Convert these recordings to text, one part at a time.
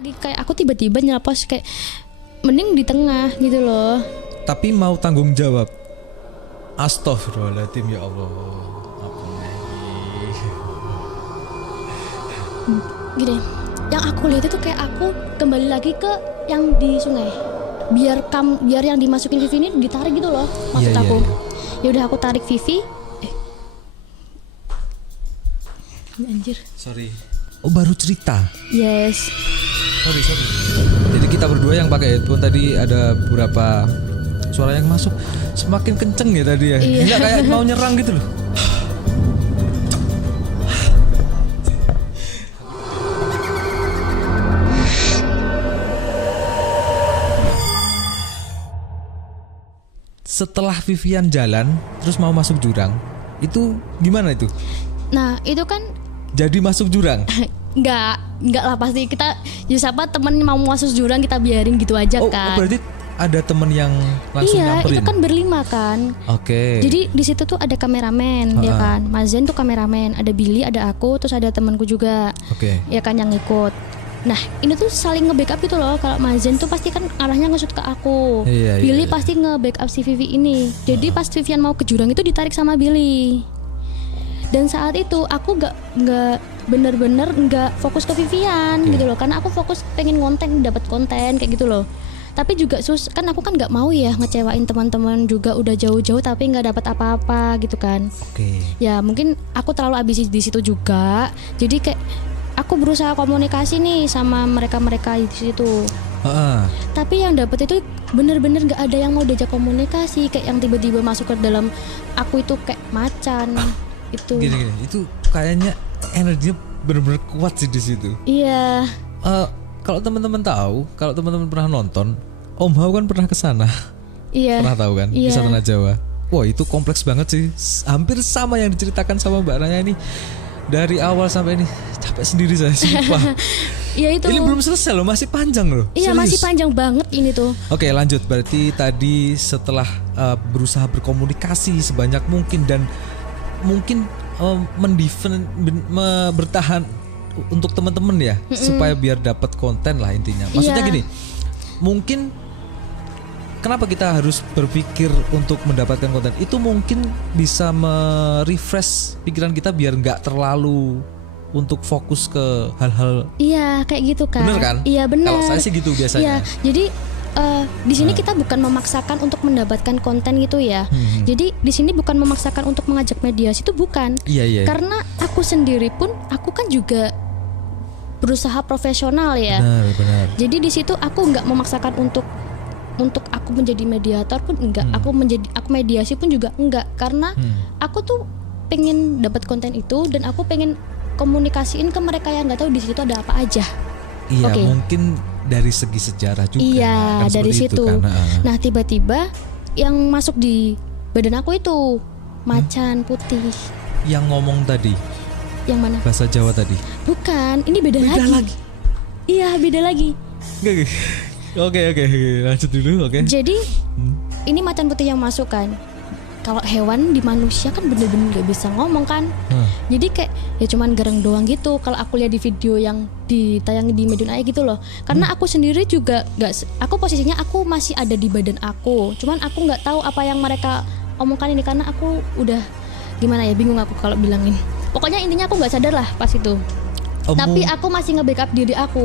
Lagi kayak aku tiba-tiba nyelapos kayak mending di tengah gitu loh. Tapi mau tanggung jawab. Astagfirullahaladzim, ya Allah. Apa Gini, yang aku lihat itu kayak aku kembali lagi ke yang di sungai. Biar yang dimasukin Vivi ini ditarik gitu loh, maksud aku. Ya udah aku tarik Vivi. Anjir. Sorry. Oh, baru cerita. Yes. Sorry. Jadi kita berdua yang pakai headphone tadi ada beberapa suara yang masuk. Semakin kenceng ya tadi ya. Iya. Gila, kayak mau nyerang gitu loh. Setelah Vivian jalan terus mau masuk jurang, itu gimana itu? Nah itu kan Jadi masuk jurang? nggak lah, pasti kita ya siapa temen mau masuk jurang kita biarin gitu aja kan. Oh berarti ada temen yang langsung iya, nyamperin? itu kan berlima kan. Oke. Jadi di situ tuh ada kameramen, ya kan. Mazen tuh kameramen, ada Billy, ada aku, terus ada temanku juga. Oke. Ya kan yang ikut. Nah ini tuh saling nge-backup gitu loh. Kalau Mazen tuh pasti kan arahnya nge-shoot ke aku. Billy Iya. pasti nge-backup si Vivi ini. Jadi pas Vivian mau ke jurang itu ditarik sama Billy. Dan saat itu aku nggak bener-bener nggak fokus ke Vivian gitu loh, karena aku fokus pengen dapat konten kayak gitu loh. Tapi juga kan aku kan nggak mau ya ngecewain teman-teman juga, udah jauh-jauh tapi nggak dapat apa-apa gitu kan. Oke. Ya mungkin aku terlalu ambisi di situ juga. Jadi kayak aku berusaha komunikasi nih sama mereka di situ. Tapi yang dapet itu bener-bener nggak ada yang mau diajak komunikasi, kayak yang tiba-tiba masuk ke dalam aku itu kayak macan. Itu Gini, itu kayaknya energinya benar-benar kuat sih di situ. iya. Kalau teman-teman tahu, kalau teman-teman pernah nonton, Om Hao kan pernah ke sana. Iya. Pernah tahu kan? Iya. Kisah Tanah Jawa. Wah, itu kompleks banget sih. Hampir sama yang diceritakan sama Mbak Raya ini. Dari awal sampai ini capek sendiri saya, sumpah. Iya itu. Ini belum selesai loh, masih panjang loh. Iya, Serius. masih panjang banget ini tuh. Oke, lanjut. Berarti tadi setelah berusaha berkomunikasi sebanyak mungkin dan mungkin bertahan untuk teman-teman ya, supaya biar dapat konten lah intinya. Maksudnya gini, mungkin kenapa kita harus berpikir untuk mendapatkan konten itu mungkin bisa merefresh pikiran kita biar nggak terlalu untuk fokus ke hal-hal. Iya, kayak gitu kan. Bener kan? Iya, benar. Kalau saya sih gitu biasanya. Iya, jadi di sini kita bukan memaksakan untuk mendapatkan konten gitu ya. Jadi di sini bukan memaksakan untuk mengajak mediasi, itu bukan. Iya. Karena aku sendiri pun aku kan juga berusaha profesional ya. Benar. Jadi di situ aku nggak memaksakan untuk aku menjadi mediator pun enggak. Aku mediasi pun juga enggak, karena aku tuh pengen dapat konten itu dan aku pengen komunikasiin ke mereka yang nggak tahu di situ ada apa aja. Iya, Oke. mungkin dari segi sejarah juga. Iya, kan dari seperti situ. Itu, kan? Nah, tiba-tiba yang masuk di badan aku itu macan putih. Yang ngomong tadi, Yang mana? bahasa Jawa tadi. Bukan, ini beda lagi. Iya, beda lagi. Oke, lanjut dulu, oke. Jadi ini macan putih yang masuk kan. Kalau hewan di manusia kan bener-bener gak bisa ngomong kan. Jadi kayak ya cuman gereng doang gitu. Kalau aku lihat di video yang ditayang di Medion AI gitu loh. Karena aku sendiri juga aku posisinya aku masih ada di badan aku. Cuman aku nggak tahu apa yang mereka omongkan ini, karena aku udah gimana ya, bingung aku kalau bilangin. Pokoknya intinya aku nggak sadar lah pas itu. Tapi aku masih nge-backup diri aku.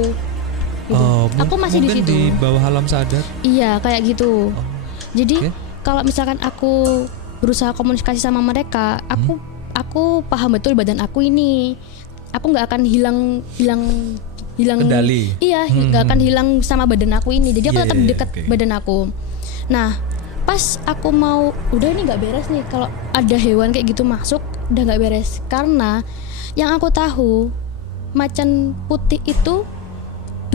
Gitu. Aku masih di situ. Di bawah alam sadar. Iya, kayak gitu. Jadi kalau misalkan aku berusaha komunikasi sama mereka, aku paham betul badan aku ini. Aku nggak akan hilang kendali. Iya, nggak akan hilang sama badan aku ini. Jadi aku tetap dekat okay. badan aku. Nah, pas aku mau udah ini nggak beres nih. Kalau ada hewan kayak gitu masuk, udah nggak beres. Karena yang aku tahu macan putih itu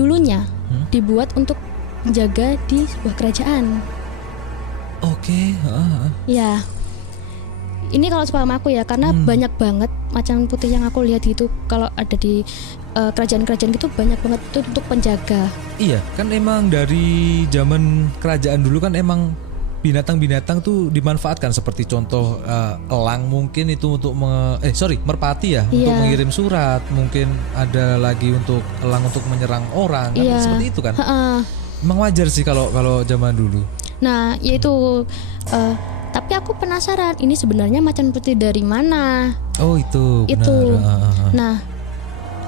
dulunya dibuat untuk menjaga di sebuah kerajaan. Oke. Ya, ini kalau sepaham aku ya, karena banyak banget macan putih yang aku lihat itu kalau ada di kerajaan-kerajaan gitu, banyak banget itu untuk penjaga. Iya, kan emang dari zaman kerajaan dulu kan emang binatang-binatang tuh dimanfaatkan seperti contoh elang mungkin itu untuk merpati ya untuk mengirim surat, mungkin ada lagi untuk elang untuk menyerang orang kan seperti itu kan. Emang wajar sih kalau zaman dulu. Nah, yaitu tapi aku penasaran ini sebenarnya macan putih dari mana? Oh, itu. Itu. Benar. Nah,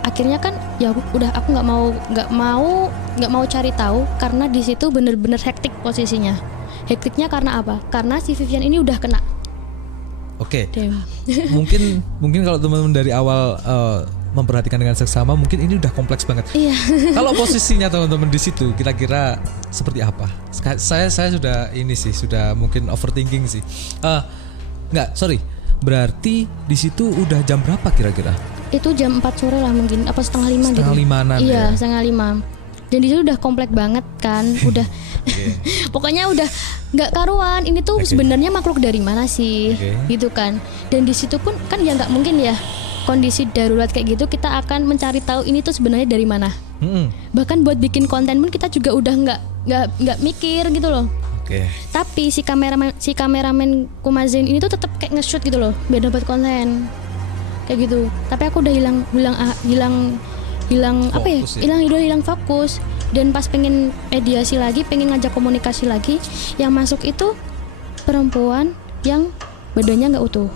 akhirnya kan ya udah aku nggak mau cari tahu karena di situ bener-bener hektik posisinya. Hektiknya karena apa? Karena si Vivian ini udah kena. Oke. Mungkin kalau teman-teman dari awal memperhatikan dengan seksama, mungkin ini udah kompleks banget. Iya. Kalau posisinya teman-teman di situ kira-kira seperti apa? Saya sudah mungkin overthinking sih. Berarti di situ udah jam berapa kira-kira? Itu jam 4 sore lah mungkin, apa setengah 5 gitu. Setengah 5-an Iya, setengah 5. Dan di situ udah komplek banget kan, udah pokoknya udah nggak karuan. Ini tuh sebenarnya makhluk dari mana sih, gitu kan? Dan di situ pun kan ya nggak mungkin ya kondisi darurat kayak gitu kita akan mencari tahu ini tuh sebenarnya dari mana. Bahkan buat bikin konten pun kita juga udah nggak mikir gitu loh. Tapi si kameramen Kumazen ini tuh tetap kayak nge-shoot gitu loh, biar dapat konten kayak gitu. Tapi aku udah hilang fokus. Dan pas pengen mediasi lagi, pengen ngajak komunikasi lagi, yang masuk itu perempuan yang badannya nggak utuh.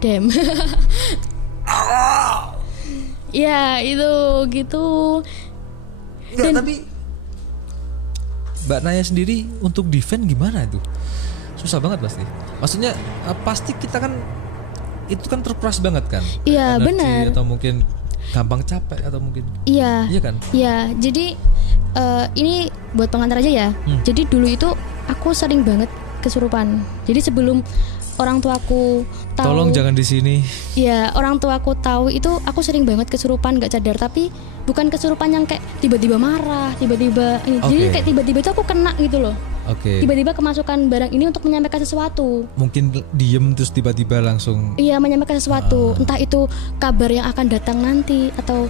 Damn. Ya itu gitu. Tapi Mbak Naya sendiri untuk defend gimana itu? Susah banget pasti. Maksudnya pasti kita kan itu kan terperas banget kan? Iya benar. Atau mungkin gampang capek atau mungkin iya kan? Iya, jadi ini buat pengantar aja ya. Jadi dulu itu aku sering banget kesurupan. Jadi sebelum orang tuaku tahu, tolong jangan di sini. Iya, orang tuaku tahu itu aku sering banget kesurupan gak sadar, tapi bukan kesurupan yang kayak tiba-tiba marah, tiba-tiba ini. Jadi kayak tiba-tiba itu aku kena gitu loh. Tiba-tiba kemasukan barang ini untuk menyampaikan sesuatu. Mungkin diem terus tiba-tiba langsung. Iya, menyampaikan sesuatu. Entah itu kabar yang akan datang nanti atau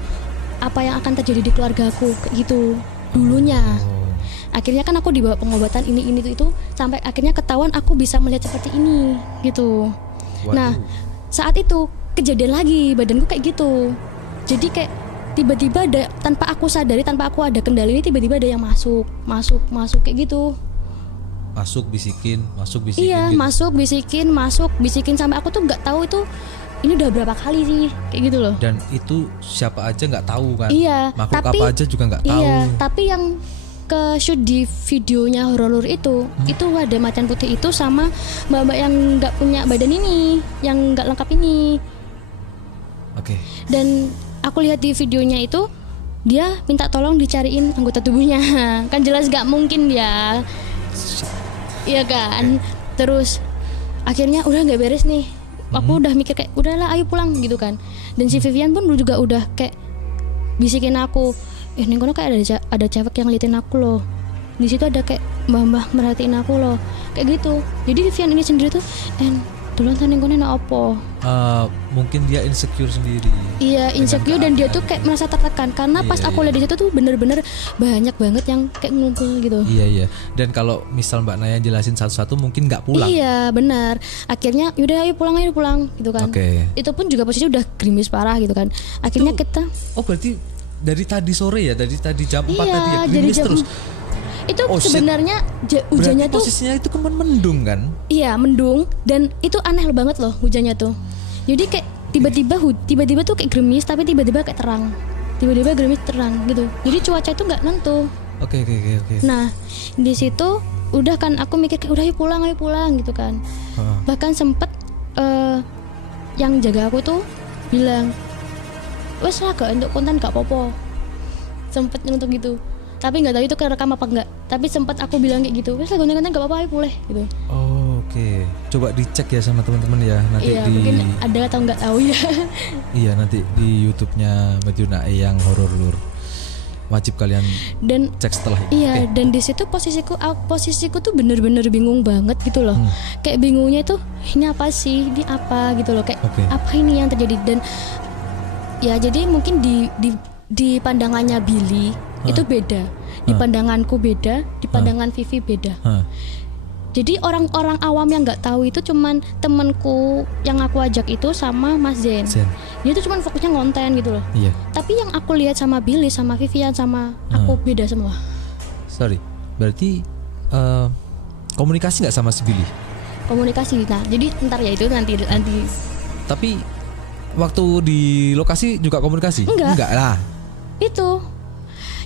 apa yang akan terjadi di keluargaku kayak gitu dulunya. Akhirnya kan aku dibawa pengobatan ini itu sampai akhirnya ketahuan aku bisa melihat seperti ini gitu. Waduh. Nah, saat itu kejadian lagi badanku kayak gitu. Jadi kayak tiba-tiba ada, tanpa aku sadari, tanpa aku ada kendali ini, tiba-tiba ada yang masuk kayak gitu. Masuk bisikin. Iya, gitu. masuk bisikin sampai aku tuh nggak tahu itu ini udah berapa kali sih kayak gitu loh. Dan itu siapa aja nggak tahu kan? Iya. Makhluk apa aja juga nggak tahu. Iya, tapi yang ke shoot di videonya horor itu ada macan putih itu sama mbak-mbak yang nggak punya badan ini, yang nggak lengkap ini. Dan aku lihat di videonya itu dia minta tolong dicariin anggota tubuhnya. Kan jelas nggak mungkin ya. Iya kan. Terus akhirnya udah nggak beres nih. Aku udah mikir kayak udahlah ayo pulang gitu kan. Dan si Vivian pun juga udah kayak bisikin aku, nih kono kayak ada cewek yang ngeliatin aku loh. Di situ ada kayak mbah-mbah merhatiin aku loh. Kayak gitu. Jadi Vivian ini sendiri tuh duluan ning kono apa? Mungkin dia insecure sendiri. Iya, insecure dan dia tuh kayak merasa tertekan karena pas aku lihat di situ tuh bener-bener banyak banget yang kayak ngumpul gitu. Iya. Dan kalau misal Mbak Naya jelasin satu-satu mungkin nggak pulang. Iya, benar. Akhirnya yaudah ayo pulang gitu kan. Itu pun juga posisi udah gerimis parah gitu kan. Akhirnya kita. Oh berarti dari tadi sore ya, dari tadi jam 4 tadi ya gerimis terus. Itu sebenarnya hujannya tuh posisinya itu kan mendung kan? Iya, mendung dan itu aneh banget loh hujannya tuh. Jadi kayak tiba-tiba tuh kayak gerimis tapi tiba-tiba kayak terang. Tiba-tiba gerimis terang gitu. Jadi cuaca itu enggak nentu. Oke. Nah, di situ udah kan aku mikir kayak udah ayo pulang gitu kan. Bahkan sempet yang jaga aku tuh bilang, "Wes lah gak untuk konten gak apa-apa." Sempet untuk gitu. Tapi nggak tahu itu kerekam apa enggak. Tapi sempat aku bilang kayak gitu, wes lah konten gak apa-apa, ayo boleh gitu. Oke. Coba dicek ya sama teman-teman ya nanti iya, mungkin ada atau nggak tahu ya. Iya, nanti di YouTube-nya Madiun Nae yang horor lur. Wajib kalian cek setelah ini. Iya, dan di situ posisiku tuh bener-bener bingung banget gitu loh. Kayak bingungnya tuh ini apa sih? Ini apa gitu loh, kayak apa ini yang terjadi. Dan ya jadi mungkin di pandangannya Billy itu beda, di pandanganku beda, di pandangan Vivi beda. Jadi orang-orang awam yang nggak tahu itu cuman temanku yang aku ajak itu sama Mas Zen. Dia tuh cuman fokusnya ngonten gitu loh. Iya. Tapi yang aku lihat sama Billy, sama Vivian, sama aku beda semua. Sorry, berarti komunikasi nggak sama si Billy? Komunikasi. Nah, jadi ntar ya itu nanti. Tapi waktu di lokasi juga komunikasi? Enggak lah. Itu.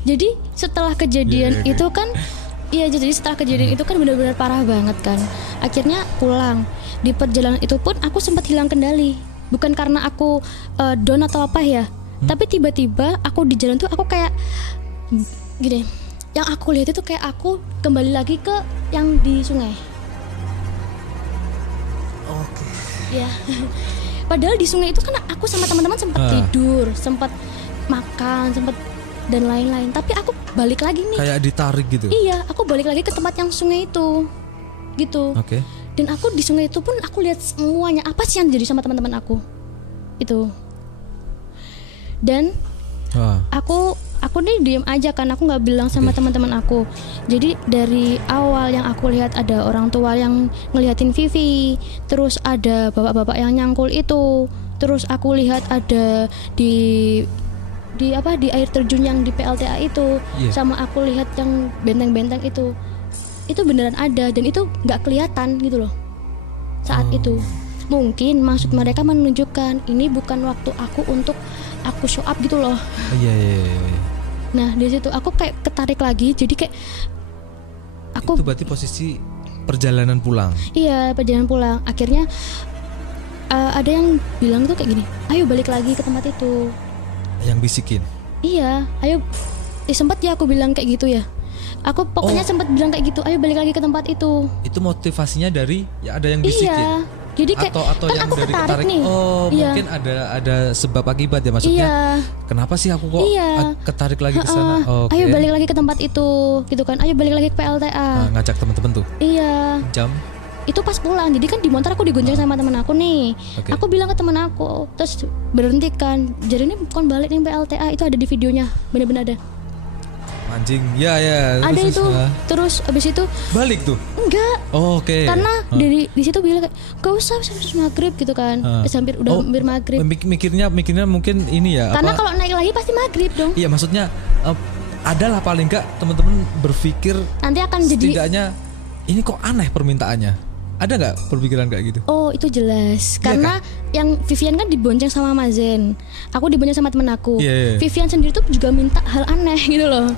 Jadi setelah kejadian itu kan, iya jadi setelah kejadian itu kan benar-benar parah banget kan. Akhirnya pulang. Di perjalanan itu pun aku sempat hilang kendali. Bukan karena aku down atau apa ya. Tapi tiba-tiba aku di jalan tuh aku kayak gini. Yang aku lihat itu kayak aku kembali lagi ke yang di sungai. Oke. Ya. Padahal di sungai itu kan aku sama teman-teman sempat tidur, sempat makan, sempat dan lain-lain. Tapi aku balik lagi nih. Kayak ditarik gitu. Iya, aku balik lagi ke tempat yang sungai itu. Gitu. Oke. Dan aku di sungai itu pun aku lihat semuanya. Apa sih yang jadi sama teman-teman aku? Itu. Dan aku nih diem aja kan, aku nggak bilang sama teman-teman aku. Jadi dari awal yang aku lihat ada orang tua yang ngeliatin Vivi, terus ada bapak-bapak yang nyangkul itu, terus aku lihat ada di air terjun yang di PLTA itu, sama aku lihat yang benteng-benteng itu beneran ada dan itu nggak kelihatan gitu loh saat itu. Mungkin maksud mereka menunjukkan ini bukan waktu aku untuk aku show up gitu loh. Iya. Nah di situ aku kayak ketarik lagi, jadi kayak aku. Itu berarti posisi perjalanan pulang. Iya, perjalanan pulang. Akhirnya ada yang bilang tuh kayak gini, ayo balik lagi ke tempat itu. Yang bisikin. Iya, ayo. Sempat ya aku bilang kayak gitu ya. Aku pokoknya sempat bilang kayak gitu, ayo balik lagi ke tempat itu. Itu motivasinya dari ya ada yang bisikin. Iya. Jadi kayak atau kan yang aku dari ketarik nih. Mungkin ada sebab akibat ya maksudnya. Kenapa sih aku kok ketarik lagi ke sana? Ayo balik lagi ke tempat itu, gitu kan. Ayo balik lagi ke PLTA. Ngajak teman-teman tuh. Iya. Jam? Itu pas pulang. Jadi kan di motor aku digonceng sama teman aku nih. Aku bilang ke teman aku, terus berhenti kan. Jadi ini bukan balik nih PLTA, itu ada di videonya. Bener-bener ada. Anjing, ya. Ada itu. Terus abis itu balik tuh? Enggak. Oke. Karena di situ bilang kayak, gak usah maghrib gitu kan. Hampir maghrib. Mikirnya mungkin ini ya. Karena kalau naik lagi pasti maghrib dong. Iya, maksudnya adalah paling enggak teman-teman berpikir nanti akan jadi. Setidaknya ini kok aneh permintaannya. Ada nggak perpikiran kayak gitu? Oh itu jelas. Karena yang Vivian kan dibonceng sama Mazen, aku dibonceng sama temen aku. Vivian sendiri tuh juga minta hal aneh gitu loh.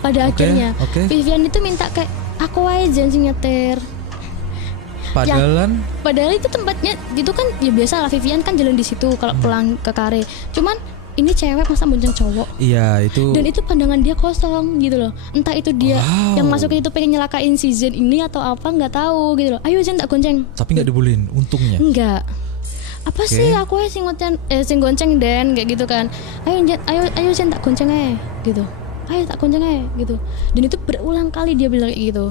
Pada akhirnya Vivian itu minta kayak aku aja janji nyetir. Padahal itu tempatnya itu kan ya biasa lah, Vivian kan jalan di situ kalau pulang ke Kare. Cuman ini cewek masa bonceng cowok. Iya itu. Dan itu pandangan dia kosong gitu loh. Entah itu dia yang masukin itu pengen nyelakain si Zen ini atau apa nggak tahu gitu loh. Ayo Zen tak gonceng. Tapi nggak dibolehin untungnya. Enggak. Apa sih aku sing gonceng Dan kayak gitu kan. Ayo Zen tak gonceng gitu. Ayo tak gonceng gitu. Dan itu berulang kali dia bilang kayak gitu.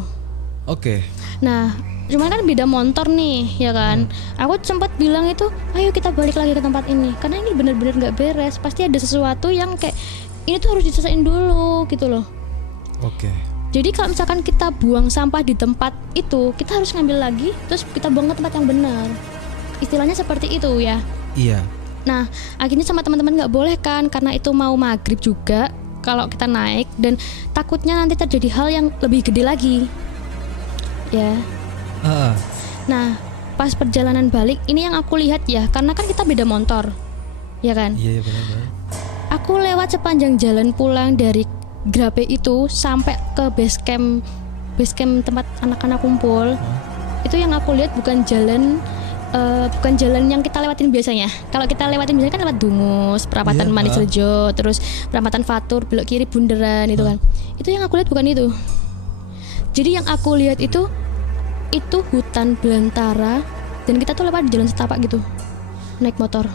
Nah, cuman kan beda motor nih, ya kan. Aku sempat bilang itu, ayo kita balik lagi ke tempat ini, karena ini benar-benar nggak beres. Pasti ada sesuatu yang kayak ini tuh harus diselesain dulu, gitu loh. Jadi kalau misalkan kita buang sampah di tempat itu, kita harus ngambil lagi, terus kita buang ke tempat yang benar. Istilahnya seperti itu ya. Iya. Nah, akhirnya sama teman-teman nggak boleh kan, karena itu mau maghrib juga. Kalau kita naik dan takutnya nanti terjadi hal yang lebih gede lagi. Ya. Nah, pas perjalanan balik ini yang aku lihat ya, karena kan kita beda motor, ya kan? Iya benar. Aku lewat sepanjang jalan pulang dari Grape itu sampai ke base camp tempat anak-anak kumpul. Itu yang aku lihat bukan jalan yang kita lewatin biasanya. Kalau kita lewatin biasanya kan lewat Dungus, perapatan Manisrejo, terus perapatan Fatur, belok kiri Bundaran itu kan. Itu yang aku lihat bukan itu. Jadi yang aku lihat itu hutan belantara dan kita tuh lewat di jalan setapak gitu, naik motor.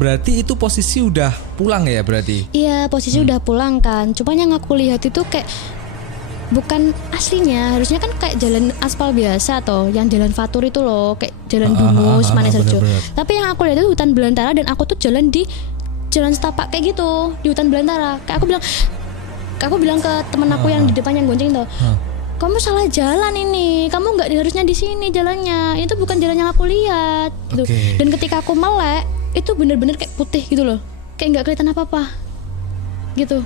Berarti itu posisi udah pulang ya berarti? Iya, posisi udah pulang kan. Cuman yang aku lihat itu kayak bukan aslinya, harusnya kan kayak jalan aspal biasa atau yang jalan Fatur itu loh, kayak jalan Dungus, Manisrejo. Tapi yang aku lihat itu hutan belantara dan aku tuh jalan di jalan setapak kayak gitu di hutan belantara. Kayak aku bilang ke temen aku yang di depan yang gonceng tuh, kamu salah jalan ini, kamu nggak harusnya di sini jalannya, itu bukan jalan yang aku lihat gitu. Oke. Dan ketika aku melek itu bener-bener kayak putih gitu loh, kayak nggak kelihatan apa-apa gitu.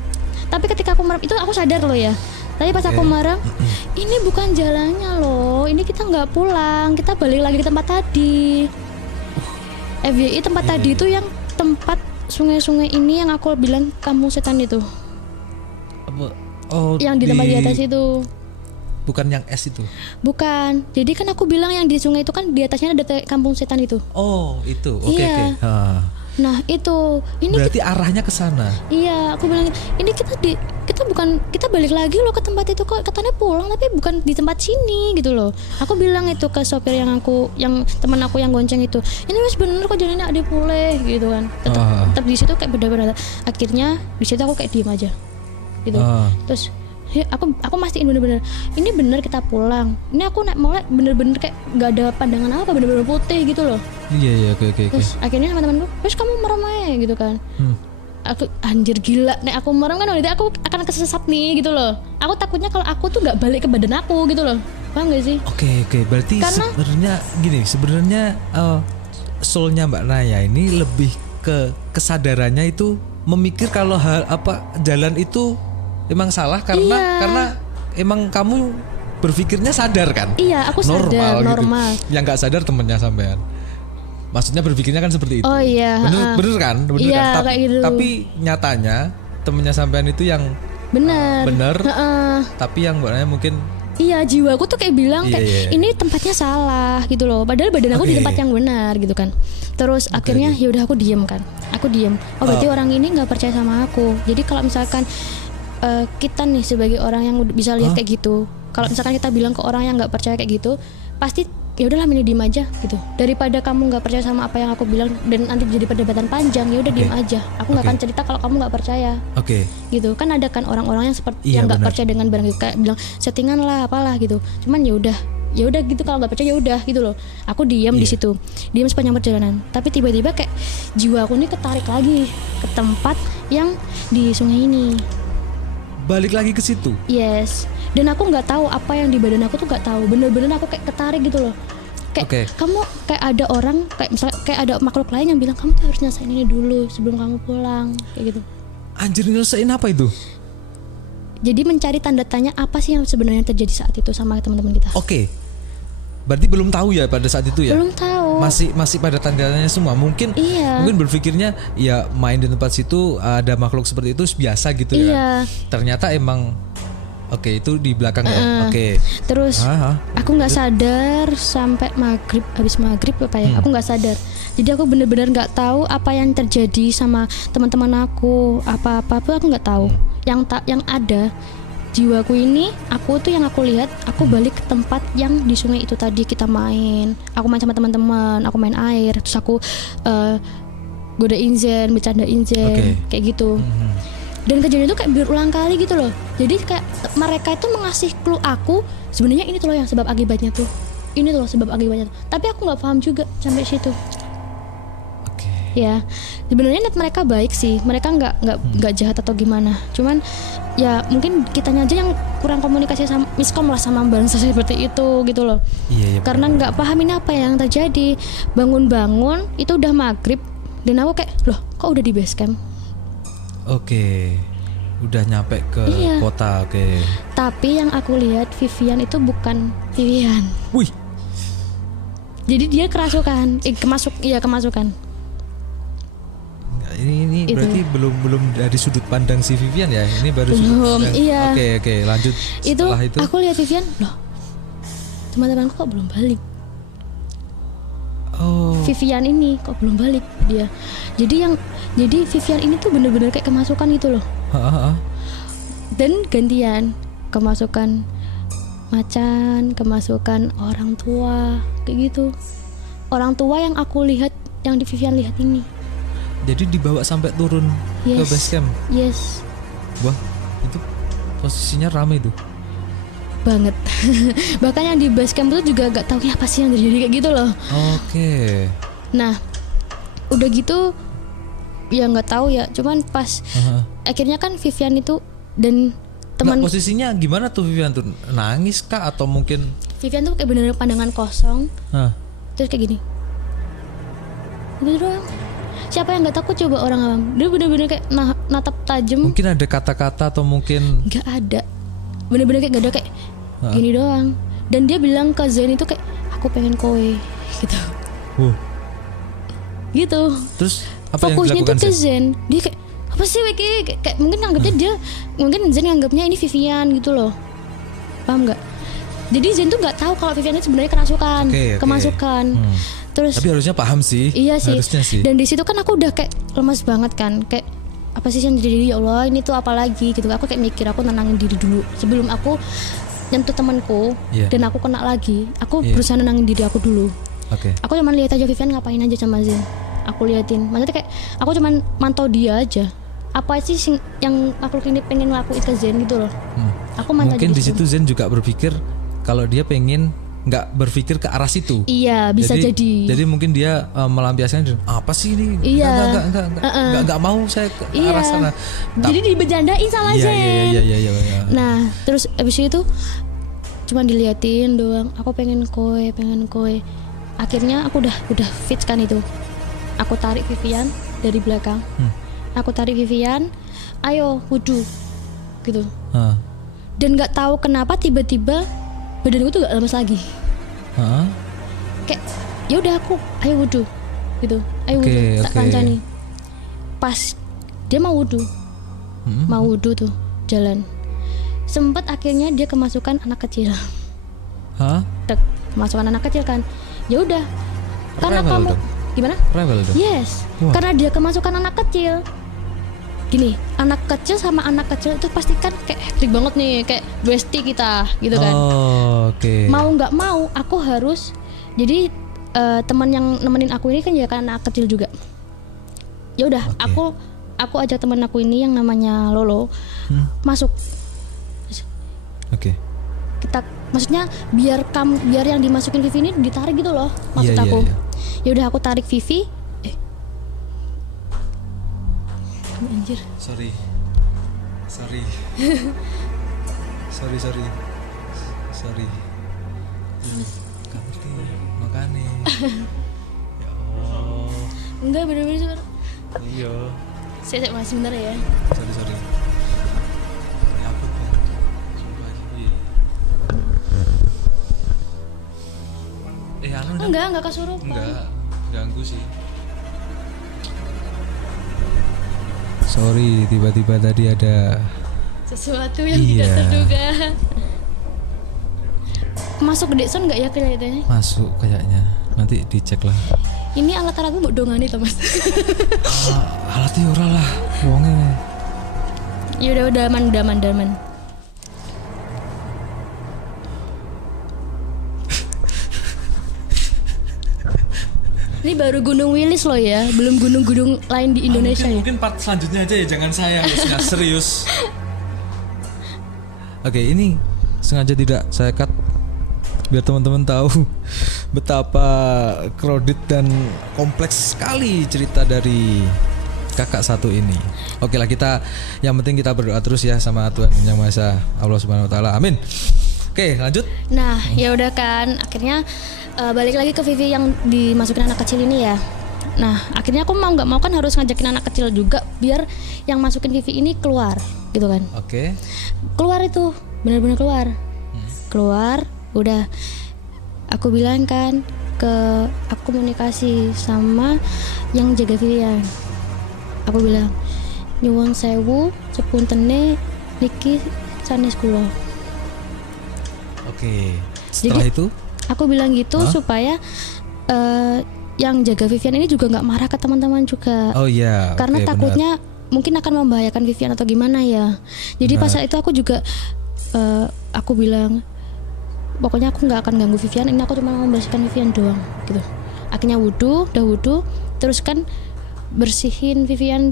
Tapi ketika aku merem itu aku sadar loh ya. Tapi pas aku merem, ini bukan jalannya loh, ini kita nggak pulang, kita balik lagi ke tempat tadi. FYI tempat tadi itu yang tempat sungai-sungai ini yang aku bilang kampung setan itu. Apa? Oh, Yang di tempat di atas itu. Bukan yang es itu. Bukan. Jadi kan aku bilang yang di sungai itu kan di atasnya ada kampung setan itu. Oh, itu. Oke, Iya. oke. Ha. Nah, itu. Ini Berarti arahnya ke sana. iya, aku bilang ini kita balik lagi loh ke tempat itu kok katanya pulang tapi bukan di tempat sini gitu loh. Aku bilang itu ke sopir yang teman aku yang gonceng itu. Ini mas bener kok jalannya ada puleh gitu kan. Tetap di situ kayak beda-beda. Akhirnya di situ aku kayak diem aja. Gitu. Terus aku mastiin bener-bener ini bener kita pulang. Ini aku naik mulai bener-bener kayak nggak ada pandangan apa, bener-bener putih gitu loh. Iya, oke. Terus akhirnya sama temanku, terus kamu merem aja gitu kan. Aku anjir gila, nek aku merem kan nanti aku akan kesesat nih gitu loh. Aku takutnya kalau aku tuh nggak balik ke badan aku gitu loh. Paham gak sih? Oke. Berarti sebenarnya soulnya Mbak Naya ini lebih ke kesadarannya itu memikir kalau jalan itu emang salah karena emang kamu berpikirnya sadar kan? Iya, aku sadar normal. Gitu. Yang nggak sadar temennya sampean. Maksudnya berpikirnya kan seperti itu. Oh iya. Bener kan? Iya, kayak gitu. Tapi nyatanya temennya sampean itu yang bener. Tapi yang Mbak Naya mungkin iya, jiwaku tuh kayak bilang ini tempatnya salah gitu loh. Padahal badan aku di tempat yang benar gitu kan. Terus akhirnya ya udah aku diem kan. Aku diem. Oh berarti orang ini nggak percaya sama aku. Jadi kalau misalkan kita nih sebagai orang yang bisa lihat kayak gitu, kalau misalkan kita bilang ke orang yang nggak percaya kayak gitu, pasti ya udahlah mending diem aja gitu. Daripada kamu nggak percaya sama apa yang aku bilang dan nanti jadi perdebatan panjang, ya udah diem aja. Aku nggak akan cerita kalau kamu nggak percaya. Gitu kan ada kan orang-orang yang seperti yang nggak percaya dengan barang itu kayak bilang settingan lah apalah gitu. Cuman ya udah gitu kalau nggak percaya ya udah gitu loh. Aku diam di situ, diam sepanjang perjalanan. Tapi tiba-tiba kayak jiwa aku nih ketarik lagi ke tempat yang di sungai ini. Balik lagi ke situ. Yes. Dan aku nggak tahu apa yang di badan aku tuh nggak tahu. Bener-bener aku kayak ketarik gitu loh. Kayak kamu kayak ada orang kayak misalnya kayak ada makhluk lain yang bilang kamu tuh harus nyelesain ini dulu sebelum kamu pulang kayak gitu. Anjir, nyelesain apa itu? Jadi mencari tanda tanya apa sih yang sebenarnya terjadi saat itu sama teman-teman kita. Berarti belum tahu ya pada saat itu ya? Belum tahu. Masih pada tandanya semua. Mungkin berpikirnya ya main di tempat situ ada makhluk seperti itu biasa gitu ya. Ternyata emang itu di belakang ya. Terus aku nggak sadar sampai habis maghrib apa ya? Aku nggak sadar. Jadi aku bener-bener nggak tahu apa yang terjadi sama teman-teman aku. Apa-apa pun aku nggak tahu. Yang ada jiwaku ini, aku tuh yang aku lihat, aku balik ke tempat yang di sungai itu tadi kita main. Aku main sama teman-teman, aku main air, terus aku godain Zen, bercandain Zen, kayak gitu. Dan kejadian itu kayak berulang kali gitu loh. Jadi kayak mereka itu mengasih clue aku, sebenarnya ini tuh loh yang sebab akibatnya tuh. Ini tuh loh sebab akibatnya tuh. Tapi aku nggak paham juga sampai situ. Ya, sebenarnya niat mereka baik sih. Mereka nggak jahat atau gimana. Cuman ya mungkin kitanya aja yang kurang komunikasi sama miskom lah sama bangsa seperti itu gitu loh. Karena nggak paham ini apa yang terjadi. Bangun-bangun itu udah maghrib dan aku kayak loh kok udah di base camp. Udah nyampe ke kota. Tapi yang aku lihat Vivian itu bukan Vivian. Wih. Jadi dia kemasukan. Ini berarti belum dari sudut pandang si Vivian ya. Ini baru sudut pandang. Oke, lanjut. Setelah itu aku lihat Vivian, loh. Teman-temanku kok belum balik. Vivian ini kok belum balik dia. Jadi Vivian ini tuh bener-bener kayak kemasukan gitu loh. Dan gantian kemasukan macan, kemasukan orang tua kayak gitu. Orang tua yang aku lihat, yang di Vivian lihat ini. Jadi dibawa sampai turun ke base camp. Yes. Wah, itu posisinya rame itu. Banget. Bahkan yang di base camp itu juga gak tahu apa sih yang terjadi kayak gitu loh. Nah, udah gitu ya nggak tahu ya. Cuman pas akhirnya kan Vivian itu dan teman posisinya gimana tuh Vivian tuh? Nangis kah atau mungkin Vivian tuh kayak bener-bener pandangan kosong. Hah. Terus kayak gini. Gitu doang. Siapa yang nggak takut coba orang awam? Dia bener-bener kayak natap tajam. Mungkin ada kata-kata atau mungkin Nggak ada. Bener-bener kayak gak ada, kayak gini doang. Dan dia bilang ke Zen itu kayak aku pengen kowe gitu. Gitu. Terus apa Fokusnya yang tuh dilakukan ke Zen. Dia kayak apa sih Weki? Kayak mungkin nganggapnya dia, mungkin Zen nganggapnya ini Vivian gitu loh. Paham nggak? Jadi Zen tuh nggak tahu kalau Vivian itu sebenarnya kemasukan. Terus Tapi harusnya paham sih. iya sih. Harusnya sih. Dan di situ kan aku udah kayak lemas banget kan, kayak apa sih yang terjadi, ya Allah ini tuh apa lagi gitu. Aku kayak mikir, aku tenangin diri dulu sebelum aku nyentuh temanku. Dan aku kena lagi. Aku berusaha nenangin diri aku dulu. Aku cuma lihat aja Vivian ngapain aja sama Zen. Aku liatin, maksudnya kayak aku cuman mantau dia aja. Apa sih yang aku ini pengen ngelakuin ke Zen gitu loh. Aku mantau. Mungkin di situ Zen juga berpikir kalau dia pengen nggak berpikir ke arah situ. Iya, bisa jadi. Jadi mungkin dia melampiaskan apa sih ini? Iya. Nggak mau saya ke arah sana. Jadi dibecandain sama Zen. Iya. Nah, terus abis itu cuma diliatin doang. Aku pengen kowe. Akhirnya aku udah fit kan itu. Aku tarik Vivian dari belakang. Aku tarik Vivian, ayo wudhu gitu. Dan nggak tahu kenapa tiba-tiba badanku tuh gak lemes lagi. Kayak ya udah aku ayo wudhu gitu, ayo wudhu tak kancani. Pas dia mau wudhu, tuh jalan, sempet akhirnya dia kemasukan anak kecil. Kemasukan anak kecil kan, ya udah karena Rebel kamu dong. Gimana? Rebel dong. Yes. Karena dia kemasukan anak kecil. Gini, anak kecil sama anak kecil itu pasti kan kayak hektik banget nih, kayak bestie kita gitu kan. Mau nggak mau aku harus. Jadi teman yang nemenin aku ini kan ya kan anak kecil juga. Ya udah, aku ajak teman aku ini yang namanya Lolo masuk. Kita maksudnya biar yang dimasukin Vivi ini ditarik gitu loh, maksud aku. Ya udah aku tarik Vivi. Anjir. Sorry. Gak ngerti makanya. Ya Allah. Enggak, bener-bener. Iya. Saya masih sebentar ya. Sorry. Enggak kesurupan. Enggak, ganggu sih. Sorry, tiba-tiba tadi ada sesuatu yang tidak terduga. Masuk gede son nggak ya kelihatannya? Masuk kayaknya. Nanti dicek lah. Ini alat-alatmu buat dongani toh Mas? Alatnya ora lah, wonge. Ya udah aman. Ini baru Gunung Wilis loh ya, belum gunung-gunung lain di Indonesia. Mungkin part selanjutnya aja ya, jangan saya harusnya serius. Oke, ini sengaja tidak saya cut biar teman-teman tahu betapa crowded dan kompleks sekali cerita dari kakak satu ini. Oke lah, kita yang penting kita berdoa terus ya sama Tuhan Yang Maha Esa, Allah Subhanahu Wa Taala. Amin. Oke, lanjut. Nah, ya udah kan, akhirnya balik lagi ke Vivi yang dimasukin anak kecil ini ya. Nah, akhirnya aku mau nggak mau kan harus ngajakin anak kecil juga biar yang masukin Vivi ini keluar, gitu kan? Keluar itu, benar-benar keluar. Keluar, udah. Aku bilang kan aku komunikasi sama yang jaga Vivian. Aku bilang, nyuwun sewu, sepuntene niki sanes kula. Setelah Jadi, itu aku bilang gitu supaya yang jaga Vivian ini juga nggak marah ke teman-teman juga. Karena takutnya mungkin akan membahayakan Vivian atau gimana ya. Jadi pas saat itu aku juga aku bilang pokoknya aku nggak akan ganggu Vivian. Ini aku cuma mau membersihkan Vivian doang gitu. Akhirnya udah wudhu, terus kan bersihin Vivian,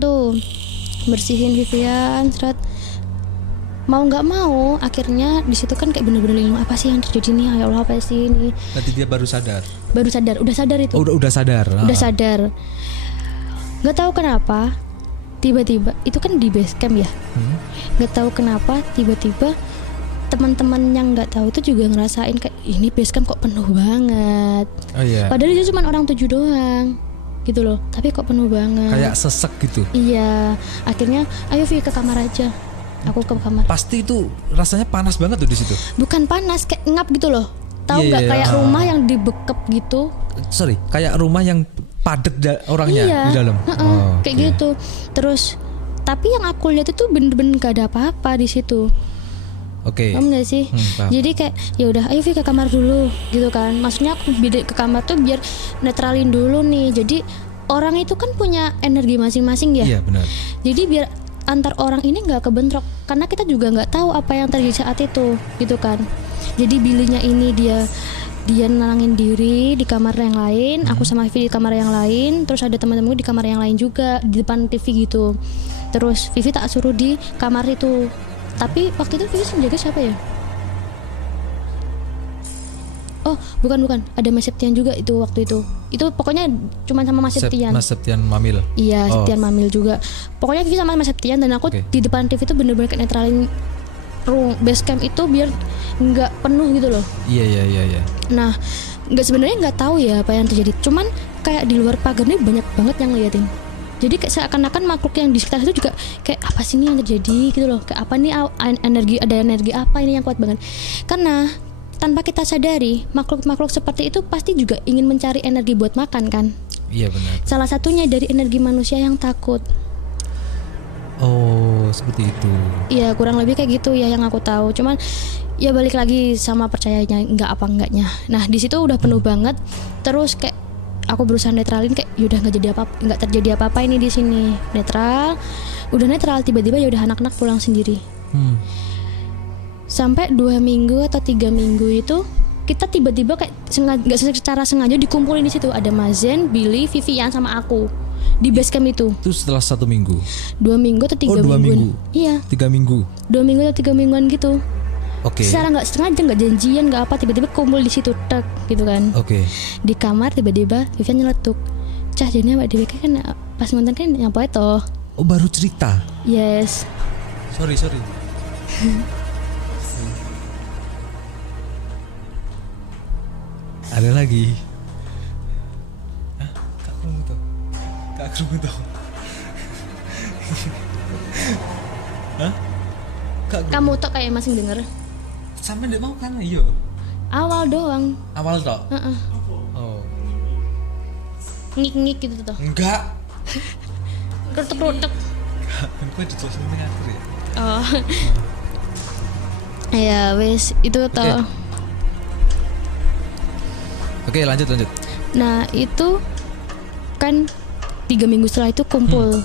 seret. Mau nggak mau akhirnya di situ kan kayak bener-bener apa sih yang terjadi nih, ya Allah apa sih ini. Nanti dia udah sadar Udah sadar itu. Udah sadar. Nggak tahu kenapa tiba-tiba itu kan di base camp ya, nggak tahu kenapa tiba-tiba teman-teman yang nggak tahu itu juga ngerasain kayak ini base camp kok penuh banget. Oh iya. Padahal itu cuma orang 7 doang gitu loh, tapi kok penuh banget. Kayak sesek gitu. Iya, akhirnya ayo Vi ke kamar aja. Aku ke kamar. Pasti itu rasanya panas banget tuh di situ. Bukan panas, kayak ngap gitu loh. Tahu nggak Iya. kayak rumah yang dibekep gitu. Sorry, kayak rumah yang padat orangnya Iya, di dalam. kayak oke. gitu. Terus tapi yang aku lihat itu bener-bener gak ada apa-apa di situ. Oke. Paham gak sih? Paham. Jadi kayak ya udah ayo Vi ke kamar dulu gitu kan. Maksudnya aku ke kamar tuh biar netralin dulu nih. Jadi orang itu kan punya energi masing-masing ya. Iya benar. Jadi biar antar orang ini nggak kebentrok karena kita juga nggak tahu apa yang terjadi saat itu gitu kan. Jadi Billy-nya ini dia nenangin diri di kamar yang lain, aku sama Vivi di kamar yang lain, terus ada teman-temanku di kamar yang lain juga di depan TV gitu. Terus Vivi tak suruh di kamar itu. Tapi waktu itu Vivi menjaga siapa ya? Oh, bukan. Ada Mas Septian juga itu waktu itu. Itu pokoknya cuma sama Mas Septian. Mas Septian Mamil. Iya, Oh. Septian Mamil juga. Pokoknya Vivi sama Mas Septian dan aku Oke. di depan TV itu bener-bener kayak netralin base camp itu biar nggak penuh gitu loh. Iya. Nah, sebenarnya nggak tahu ya apa yang terjadi. Cuman kayak di luar pagar ini banyak banget yang ngeliatin. Jadi kayak seakan-akan makhluk yang di sekitar itu juga kayak apa sih ini yang terjadi gitu loh. Kayak apa nih ada energi apa ini yang kuat banget. Karena tanpa kita sadari makhluk-makhluk seperti itu pasti juga ingin mencari energi buat makan kan. Iya benar. Salah satunya dari energi manusia yang takut. Oh, seperti itu. Iya, kurang lebih kayak gitu ya yang aku tahu. Cuman ya balik lagi sama percayanya nggak apa enggaknya. Nah, di situ udah penuh banget. Terus kayak aku berusaha netralin kayak yaudah nggak terjadi apa-apa ini di sini. Netral. Udah netral tiba-tiba ya udah anak-anak pulang sendiri. Sampai 2 minggu atau 3 minggu itu kita tiba-tiba kayak nggak secara sengaja dikumpulin di situ. Ada Mazen, Billy, Vivian sama aku di base camp itu. Itu setelah 1 minggu. 2 minggu atau 3 2 mingguan. minggu. Iya, 3 minggu. 2 minggu atau 3 mingguan gitu. Oke. Secara nggak sengaja, nggak janjian, nggak apa, tiba-tiba kumpul di situ tek gitu kan. Oke. Di kamar tiba-tiba Vivian nyeletuk, cah jadi awak dhewe kan pas ngonten kan nyapa itu. Oh, baru cerita. Yes. Sorry. Ada lagi. Hah? Kak Krumu tuh. Hah? Kak Krumu. Kamu tuh kayak masih denger. Sampe ndek mau kan iya. Awal doang. Awal toh. Heeh. Oh. Ngik-ngik gitu tuh. Enggak. Rutek-rutek. Kan gue dijelasin ning akhir ya. Oh. Ya wes itu toh. Oke, lanjut. Nah itu kan 3 minggu setelah itu kumpul,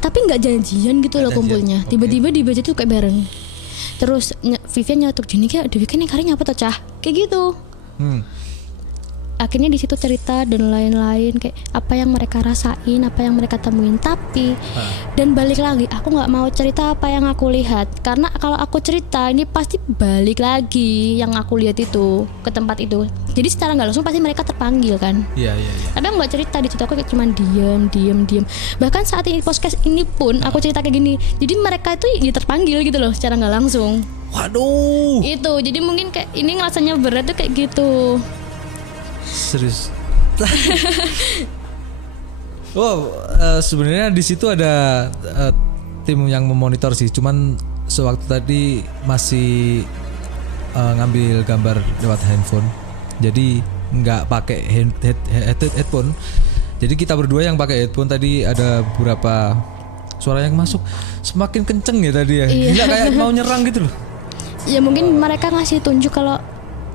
tapi nggak janjian gitu loh Nggak kumpulnya. janjian, Tiba-tiba di budget tuh kayak bareng. Terus Vivian nyatuk gini kayak, Dewi kan yang karinya apa tuh cah? Kayak gitu. Akhirnya di situ cerita dan lain-lain kayak apa yang mereka rasain, apa yang mereka temuin. Tapi dan balik lagi, aku nggak mau cerita apa yang aku lihat karena kalau aku cerita ini pasti balik lagi yang aku lihat itu ke tempat itu. Jadi secara nggak langsung pasti mereka terpanggil kan. Iya. Tapi aku nggak cerita di situ, aku kayak cuman diem. Bahkan saat ini podcast ini pun aku cerita kayak gini. Jadi mereka itu ya terpanggil gitu loh secara nggak langsung. Waduh. Itu jadi mungkin kayak ini ngerasanya berat tuh kayak gitu. Serius. Sebenarnya di situ ada tim yang memonitor sih. Cuman sewaktu tadi masih ngambil gambar lewat handphone. Jadi nggak pakai headphone. Jadi kita berdua yang pakai headphone tadi ada beberapa suara yang masuk. Semakin kenceng ya tadi ya. Iya. Gila kayak mau nyerang gitu loh. Ya mungkin mereka ngasih tunjuk kalau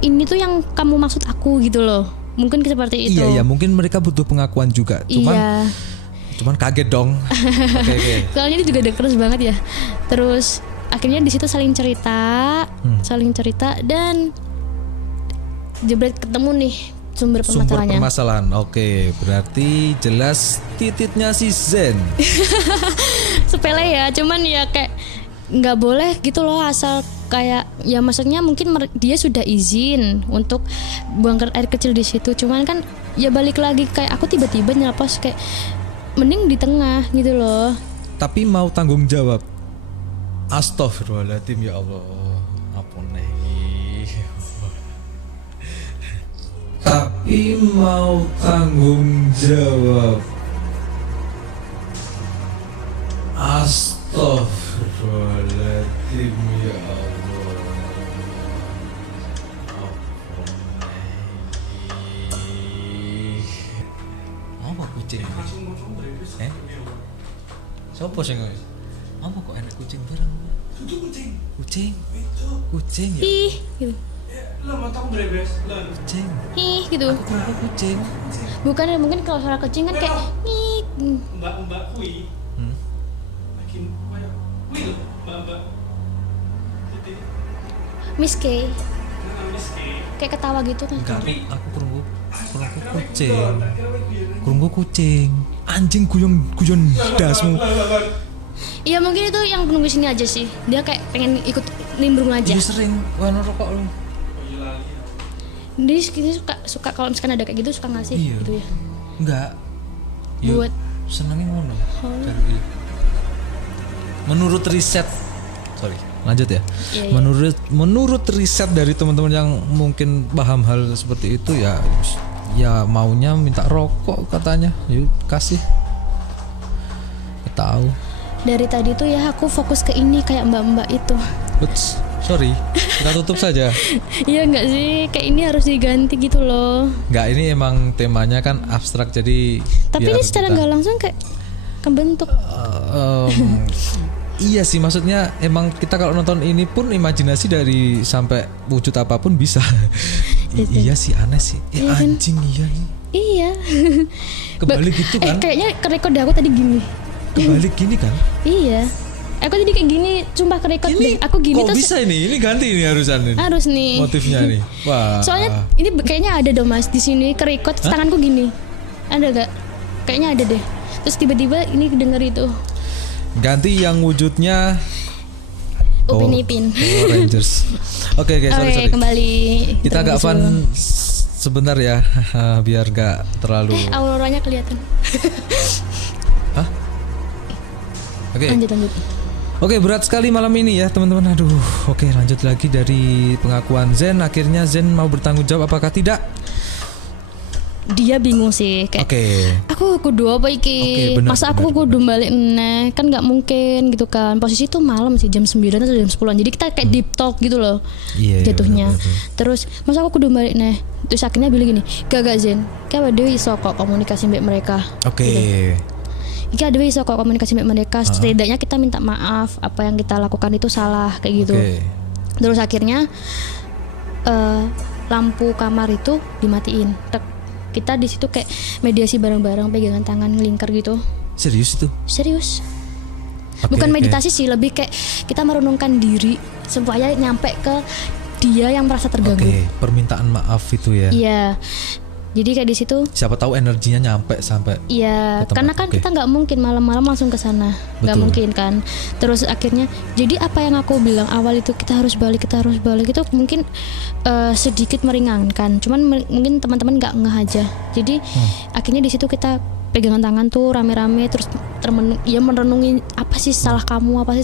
ini tuh yang kamu maksud aku gitu loh. Mungkin seperti itu. Iya, mungkin mereka butuh pengakuan juga. Cuman kaget dong. Oke. Soalnya dia juga udah keras banget ya. Terus akhirnya di situ saling cerita dan jebret ketemu nih sumber permasalahannya. Permasalahan. Oke, berarti jelas titiknya si Zen. Sepele ya, cuman ya kayak nggak boleh gitu loh asal kayak ya maksudnya mungkin dia sudah izin untuk buang air kecil di situ, cuman kan ya balik lagi kayak aku tiba-tiba nyerapos kayak mending di tengah gitu loh. tapi mau tanggung jawab. Astagfirullahaladzim, ya Allah. Apa nih? Tapi mau tanggung jawab. Astagfirullahaladzim, ya Allah. Apa kucing? Sopo sing apa kok enak kucing bareng? Kucing ya. Ih gitu. Kucing. Ih gitu. Kenapa kucing? Bukan ya, mungkin kalau suara kucing kan kayak ih. Mbak kui. Makin kayak kui loh, mbak. Jadi Miss K meski kayak ketawa gitu kan. Enggak, aku kurungku kucing. Kurungku kucing. Anjing guyon dasmu. Iya mungkin itu yang penunggu sini aja sih. Dia kayak pengen ikut nimbrung aja. Dia sering warna rokok lu. Dia suka kalau misalkan ada kayak gitu suka ngasih Iya. gitu ya. Enggak. Ya, Buat senengnya ngono. Oh. Menurut riset, lanjut ya. Iya. Menurut riset dari teman-teman yang mungkin paham hal seperti itu ya maunya minta rokok katanya. Yuk kasih. Tahu. Dari tadi tuh ya aku fokus ke ini kayak mbak-mbak itu. Uts, sorry. Kita tutup saja. Iya enggak sih, kayak ini harus diganti gitu loh. Enggak, ini emang temanya kan abstrak jadi. Tapi biar ini secara kita- nggak langsung kayak kebentuk. Iya sih, maksudnya emang kita kalau nonton ini pun imajinasi dari sampai wujud apapun bisa. Iya sih, aneh sih. Iya kan? Anjing iya nih. Iya. Kebalik gitu kan? Kayaknya kerekod aku tadi gini. Kebalik gini kan? Iya. Aku tadi kayak gini, sumpah kerekod deh. Aku gini kok terus bisa ini ganti ini harusan ini. harus nih. Motifnya nih. Wah. Soalnya ini kayaknya ada dong Mas di sini kerekod tanganku gini. Ada gak? Kayaknya ada deh. Terus tiba-tiba ini denger itu. Ganti yang wujudnya Upin Ipin. Power Rangers. Oke, sorry. Kembali. Kita agak Terus fun sebentar ya, biar gak terlalu. Auroranya kelihatan. Hah? Oke. Lanjut. Oke, berat sekali malam ini ya teman-teman. Aduh, oke lanjut lagi dari pengakuan Zen. Akhirnya Zen mau bertanggung jawab apakah tidak? Dia bingung sih kayak Oke. aku kudu apa iki? Oke, benar, Masa aku benar, kudu balik meneh? Kan nggak mungkin gitu kan. Posisi itu malam sih jam 9 atau jam 10-an. Jadi kita kayak deep talk gitu loh. Iya, Jatuhnya. benar. Terus masa aku kudu balik neh? Terus akhirnya bilang gini, "Gak Zen. Kayak Dewi iso kok komunikasi mbek mereka." Oke. Iki ada iso kok komunikasi mbek mereka. Setidaknya kita minta maaf apa yang kita lakukan itu salah kayak gitu. Oke. Terus akhirnya lampu kamar itu dimatiin. Tek. Kita di situ kayak mediasi bareng-bareng, pegangan tangan ngelingkar gitu. Serius itu? Serius. Oke, Bukan oke. meditasi sih, lebih kayak kita merenungkan diri supaya nyampe ke dia yang merasa terganggu. Oke, permintaan maaf itu ya. Iya. Jadi kayak di situ Siapa tahu energinya nyampe sampai. iya, Ke tempat, karena kan oke. kita nggak mungkin malam-malam langsung ke sana, nggak Betul. mungkin kan. Terus akhirnya, jadi apa yang aku bilang awal itu kita harus balik itu mungkin sedikit meringankan. Cuman mungkin teman-teman nggak ngeh aja. Jadi akhirnya di situ kita pegangan tangan tuh rame-rame terus merenungi apa sih salah kamu kayak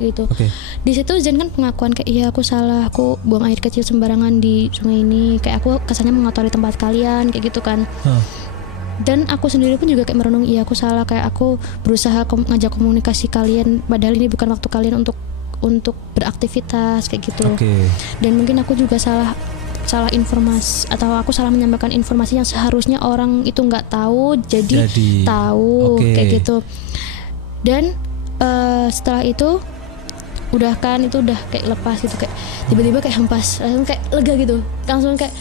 gitu. Oke. Di situ Zen kan pengakuan kayak iya aku salah, aku buang air kecil sembarangan di sungai ini, kayak aku kesannya mengotori tempat kalian kayak gitu kan. Dan aku sendiri pun juga kayak merenung iya aku salah, kayak aku berusaha ngajak komunikasi kalian padahal ini bukan waktu kalian untuk beraktivitas kayak gitu. Oke. Dan mungkin aku juga salah informasi atau aku salah menyampaikan informasi yang seharusnya orang itu nggak tahu jadi tahu Oke. kayak gitu. Dan setelah itu udah kan itu udah kayak lepas gitu, kayak tiba-tiba kayak hempas langsung kayak lega gitu, langsung kayak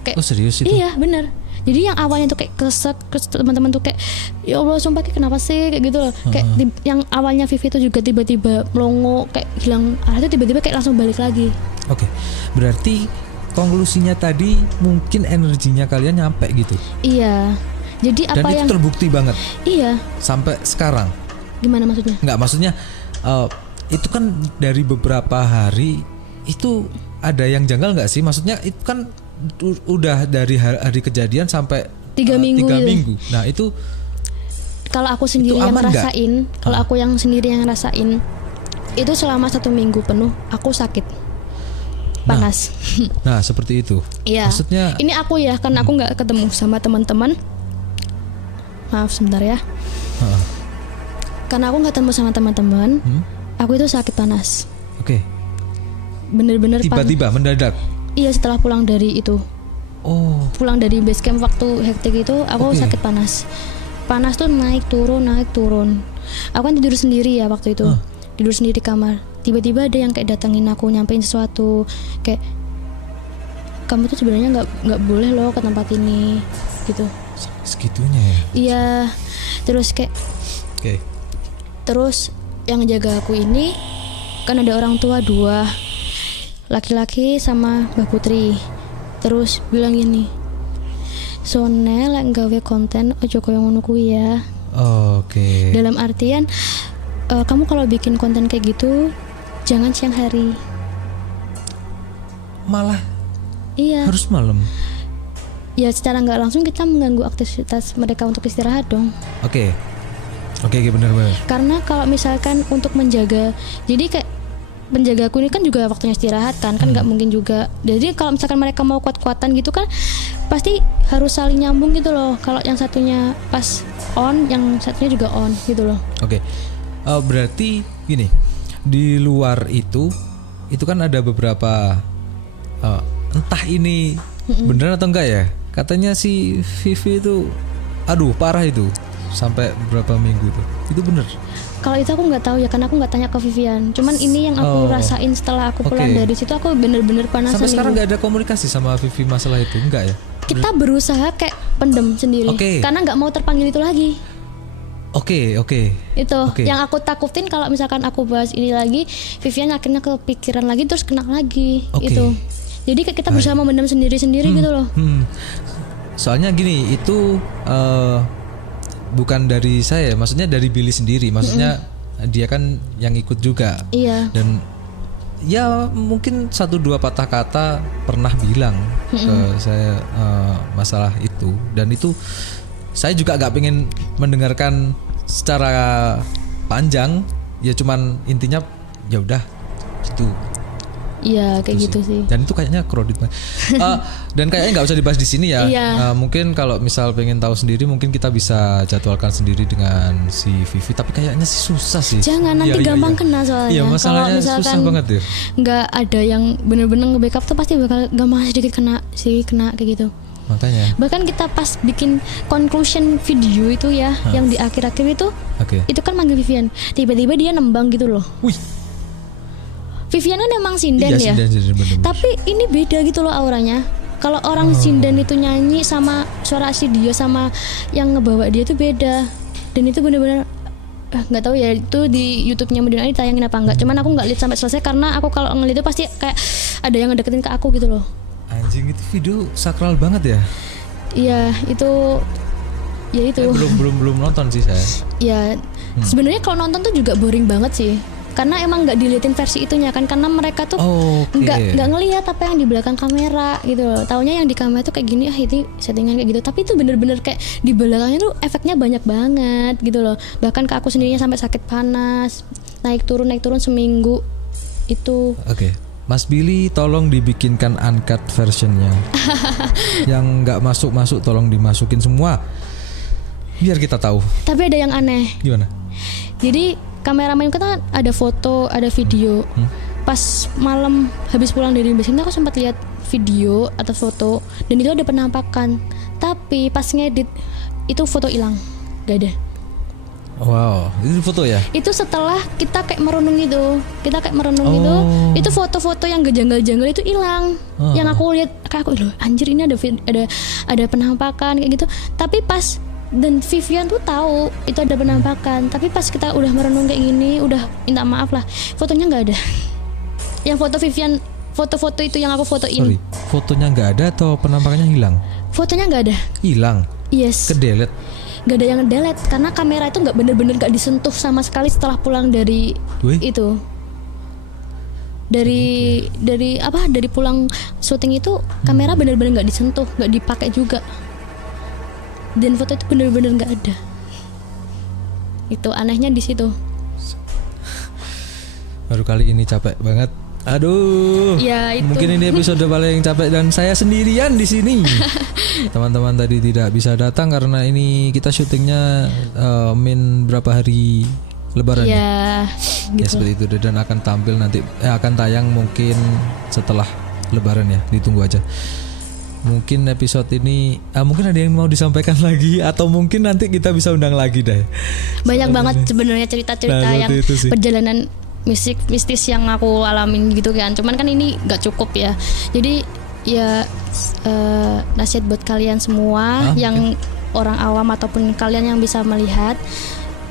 kayak Oh serius itu? iya bener. Jadi yang awalnya tuh kayak kesek teman-teman tuh kayak ya Allah sumpah kayak kenapa sih kayak gitu loh. Kayak yang awalnya Vivi tuh juga tiba-tiba melongo kayak hilang arah itu tiba-tiba kayak langsung balik lagi. Oke. Berarti konklusinya tadi mungkin energinya kalian nyampe gitu. Iya. Jadi Dan apa itu yang terbukti banget iya sampai sekarang. gimana maksudnya? Enggak, maksudnya itu kan dari beberapa hari itu ada yang janggal nggak sih? Maksudnya itu kan udah dari hari kejadian sampai 3 minggu 3 gitu. minggu. Nah itu kalau aku sendiri yang aman nggak? ngerasain, kalau aku yang sendiri yang ngerasain itu selama 1 minggu penuh aku sakit panas. Nah, seperti itu. Iya. Maksudnya Ini aku ya, karena aku nggak ketemu sama teman-teman. Maaf sebentar ya. Heeh. Karena aku nggak ketemu sama teman-teman, aku itu sakit panas. Oke. Bener-bener Tiba-tiba mendadak. Iya, setelah pulang dari itu. Oh, Pulang dari base camp waktu hektik itu aku Oke. sakit panas. Panas tuh naik turun. Aku kan tidur sendiri ya waktu itu. Tidur sendiri di kamar. Tiba-tiba ada yang kayak datangin aku, nyampein sesuatu kayak, kamu tuh sebenarnya nggak boleh loh ke tempat ini gitu. segitunya ya. Iya. Terus kayak Oke. terus yang jaga aku ini kan ada orang tua 2, laki-laki sama Mbak Putri. Terus bilang gini, Sone lek gawe konten ojo koyo ngono kuwi ya. Oke. Dalam artian kamu kalau bikin konten kayak gitu jangan siang hari. Malah Iya. harus malam. Ya secara nggak langsung kita mengganggu aktivitas mereka untuk istirahat dong. Oke. Oke, benar-benar. Karena kalau misalkan untuk menjaga, jadi kayak penjagaku ini kan juga waktunya istirahat kan nggak mungkin juga. Jadi kalau misalkan mereka mau kuat-kuatan gitu kan pasti harus saling nyambung gitu loh. Kalau yang satunya pas on, yang satunya juga on gitu loh. Oke. Berarti gini, di luar itu kan ada beberapa entah ini beneran atau enggak ya. Katanya si Vivi itu aduh parah itu sampai berapa minggu tuh. Itu bener. Kalau itu aku nggak tahu ya, karena aku nggak tanya ke Vivian. Cuman ini yang aku rasain setelah aku pulang Oke. dari situ, aku bener-bener panas. Sampai sekarang seminggu. nggak ada komunikasi sama Vivi masalah itu, enggak ya? Kita berusaha kayak pendem sendiri, Oke. karena nggak mau terpanggil itu lagi. Oke. Itu Oke. yang aku takutin, kalau misalkan aku bahas ini lagi, Vivian akhirnya kepikiran lagi terus kena lagi. Oke. Itu. Jadi kayak kita berusaha memendam sendiri-sendiri gitu loh. Soalnya gini, itu bukan dari saya, maksudnya dari Billy sendiri. Maksudnya dia kan yang ikut juga. Iya. Dan ya mungkin 1-2 patah kata pernah bilang ke saya masalah itu. Dan itu saya juga gak pengen mendengarkan secara panjang. Ya cuman intinya ya udah gitu. Iya kayak gitu sih. Dan itu kayaknya kredit banget. Dan kayaknya nggak usah dibahas di sini ya. Iya. Mungkin kalau misal pengen tahu sendiri, mungkin kita bisa jadwalkan sendiri dengan si Vivi. Tapi kayaknya sih susah sih. Jangan, nanti gampang kena soalnya. Iya, Kalau masalahnya susah misalkan banget ya. nggak ada yang bener-bener nge-backup tuh pasti bakal gampang sedikit kena kayak gitu. Makanya. Bahkan kita pas bikin conclusion video itu ya, yang di akhir-akhir itu, Oke. itu kan manggil Vivian. Tiba-tiba dia nembang gitu loh. Wih. Vivian kan emang sinden Iya, ya. sinden, bener-bener. Tapi ini beda gitu loh auranya. Kalau orang sinden itu nyanyi sama suara asli dia sama yang ngebawa dia tuh beda. Dan itu bener-bener nggak tahu ya itu di YouTube-nya Medina ditayangin apa enggak. Cuman aku nggak lihat sampai selesai karena aku kalau ngeliat itu pasti kayak ada yang ngedeketin ke aku gitu loh. Anjing, itu video sakral banget ya. Iya, itu Belum nonton sih saya. ya sebenarnya kalau nonton tuh juga boring banget sih. Karena emang nggak diliatin versi itunya kan, karena mereka tuh Oke. nggak ngelihat apa yang di belakang kamera gitu loh. Taunya yang di kamera tuh kayak gini, itu settingan kayak gitu. Tapi itu bener-bener kayak di belakangnya tuh efeknya banyak banget gitu loh. Bahkan ke aku sendirinya sampai sakit panas, naik turun seminggu itu. Oke. Mas Billy tolong dibikinkan uncut versionnya. Yang nggak masuk tolong dimasukin semua. Biar kita tahu. Tapi ada yang aneh. Gimana? Jadi kameramen kita ada foto, ada video. Pas malam habis pulang dari base camp aku sempat lihat video atau foto dan itu ada penampakan. Tapi pas ngedit itu foto hilang, gak ada. Wow, itu foto ya? Itu setelah kita kayak merenung gitu. Itu foto-foto yang gejanggal-janggal itu hilang. Yang aku lihat kayak aku loh, anjir ini ada penampakan kayak gitu. Tapi pas dan Vivian tuh tahu itu ada penampakan, tapi pas kita udah merenung kayak gini, udah minta maaf lah, fotonya nggak ada. Yang foto Vivian, foto-foto itu yang aku fotoin. Sorry, fotonya nggak ada atau penampakannya hilang? Fotonya nggak ada. Hilang. Yes. Kedelete. Gak ada yang delete karena kamera itu nggak bener-bener nggak disentuh sama sekali setelah pulang dari Wih. itu. Dari pulang syuting itu kamera bener-bener nggak disentuh, nggak dipakai juga. Dan foto itu bener-bener nggak ada. Itu anehnya di situ. Baru kali ini capek banget. Aduh. Ya itu. Mungkin ini episode paling capek dan saya sendirian di sini. Teman-teman tadi tidak bisa datang karena ini kita syutingnya min berapa hari Lebaran ya. Ya, Ya gitu. seperti itu dan akan tampil nanti akan tayang mungkin setelah Lebaran ya. Ditunggu aja. Mungkin episode ini mungkin ada yang mau disampaikan lagi atau mungkin nanti kita bisa undang lagi deh. Banyak banget sebenarnya cerita-cerita Nah, yang seperti itu sih. perjalanan mistis yang aku alamin gitu kan. Cuman kan ini gak cukup ya. Jadi ya nasihat buat kalian semua yang orang awam ataupun kalian yang bisa melihat,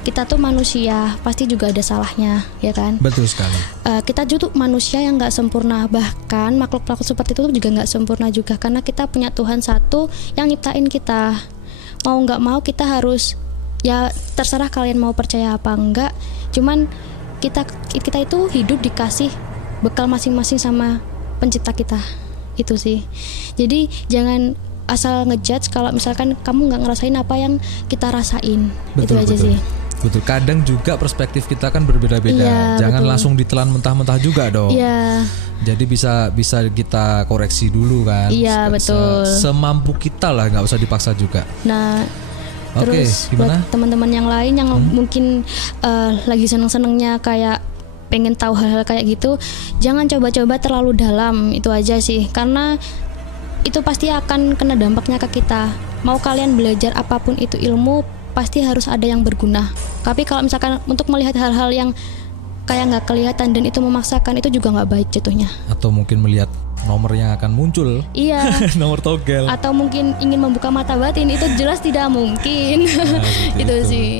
kita tuh manusia, pasti juga ada salahnya, ya kan? Betul sekali. Kita juga manusia yang nggak sempurna, bahkan makhluk-makhluk seperti itu juga nggak sempurna juga, karena kita punya Tuhan satu yang nyiptain kita. Mau nggak mau kita harus, ya terserah kalian mau percaya apa enggak. Cuman kita itu hidup dikasih bekal masing-masing sama pencipta kita, itu sih. Jadi jangan asal ngejudge kalau misalkan kamu nggak ngerasain apa yang kita rasain. Itu aja sih. Betul. Kadang juga perspektif kita kan berbeda-beda. Iya, Jangan betul. langsung ditelan mentah-mentah juga dong. Iya. Jadi bisa kita koreksi dulu kan. Iya, betul. Semampu kita lah, nggak usah dipaksa juga. Nah, Oke, terus gimana? buat teman-teman yang lain yang mungkin lagi seneng-senengnya kayak pengen tahu hal-hal kayak gitu, jangan coba-coba terlalu dalam, itu aja sih. Karena itu pasti akan kena dampaknya ke kita. Mau kalian belajar apapun itu ilmu, pasti harus ada yang berguna. Tapi kalau misalkan untuk melihat hal-hal yang kayak nggak kelihatan dan itu memaksakan, itu juga nggak baik jatuhnya. Atau mungkin melihat nomor yang akan muncul. Iya. Nomor togel. Atau mungkin ingin membuka mata batin, itu jelas tidak mungkin. seperti Itu itu. sih.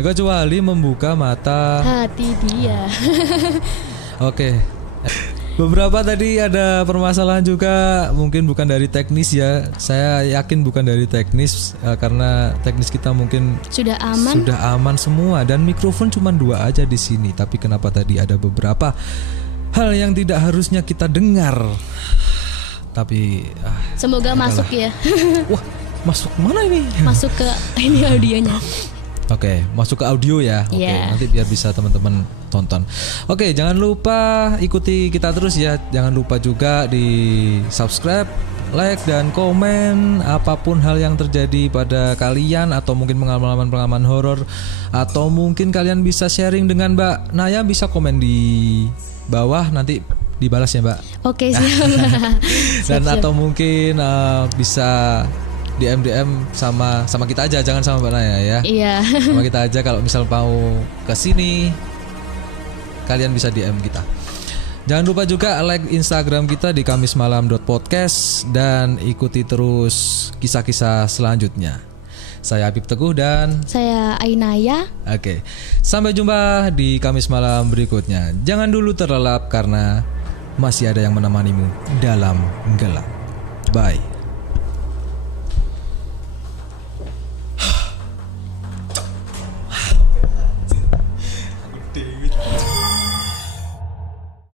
Kecuali membuka mata. Hati dia. Oke. Beberapa tadi ada permasalahan juga, mungkin bukan dari teknis ya. Saya yakin bukan dari teknis karena teknis kita mungkin Sudah aman. sudah aman semua dan mikrofon cuma 2 aja di sini. Tapi kenapa tadi ada beberapa hal yang tidak harusnya kita dengar? Tapi Semoga masuk ya. wah, masuk mana ini? Masuk ke ini audionya. Oke, masuk ke audio ya. Oke, Iya. nanti biar bisa teman-teman tonton. Oke, jangan lupa ikuti kita terus ya. Jangan lupa juga di subscribe, like dan komen apapun hal yang terjadi pada kalian atau mungkin pengalaman-pengalaman horor atau mungkin kalian bisa sharing dengan Mbak Naya, bisa komen di bawah nanti dibalas ya, Mbak. Oke, siap. Dan Siap. atau mungkin bisa DM sama kita aja, jangan sama Mbak Naya ya. Iya. Sama kita aja kalau misal mau ke sini kalian bisa DM kita. Jangan lupa juga like Instagram kita di kamismalam.podcast dan ikuti terus kisah-kisah selanjutnya. Saya Habib Teguh dan Saya Ainaya. oke. Sampai jumpa di Kamis Malam berikutnya. Jangan dulu terlelap karena masih ada yang menemanimu dalam gelap. Bye.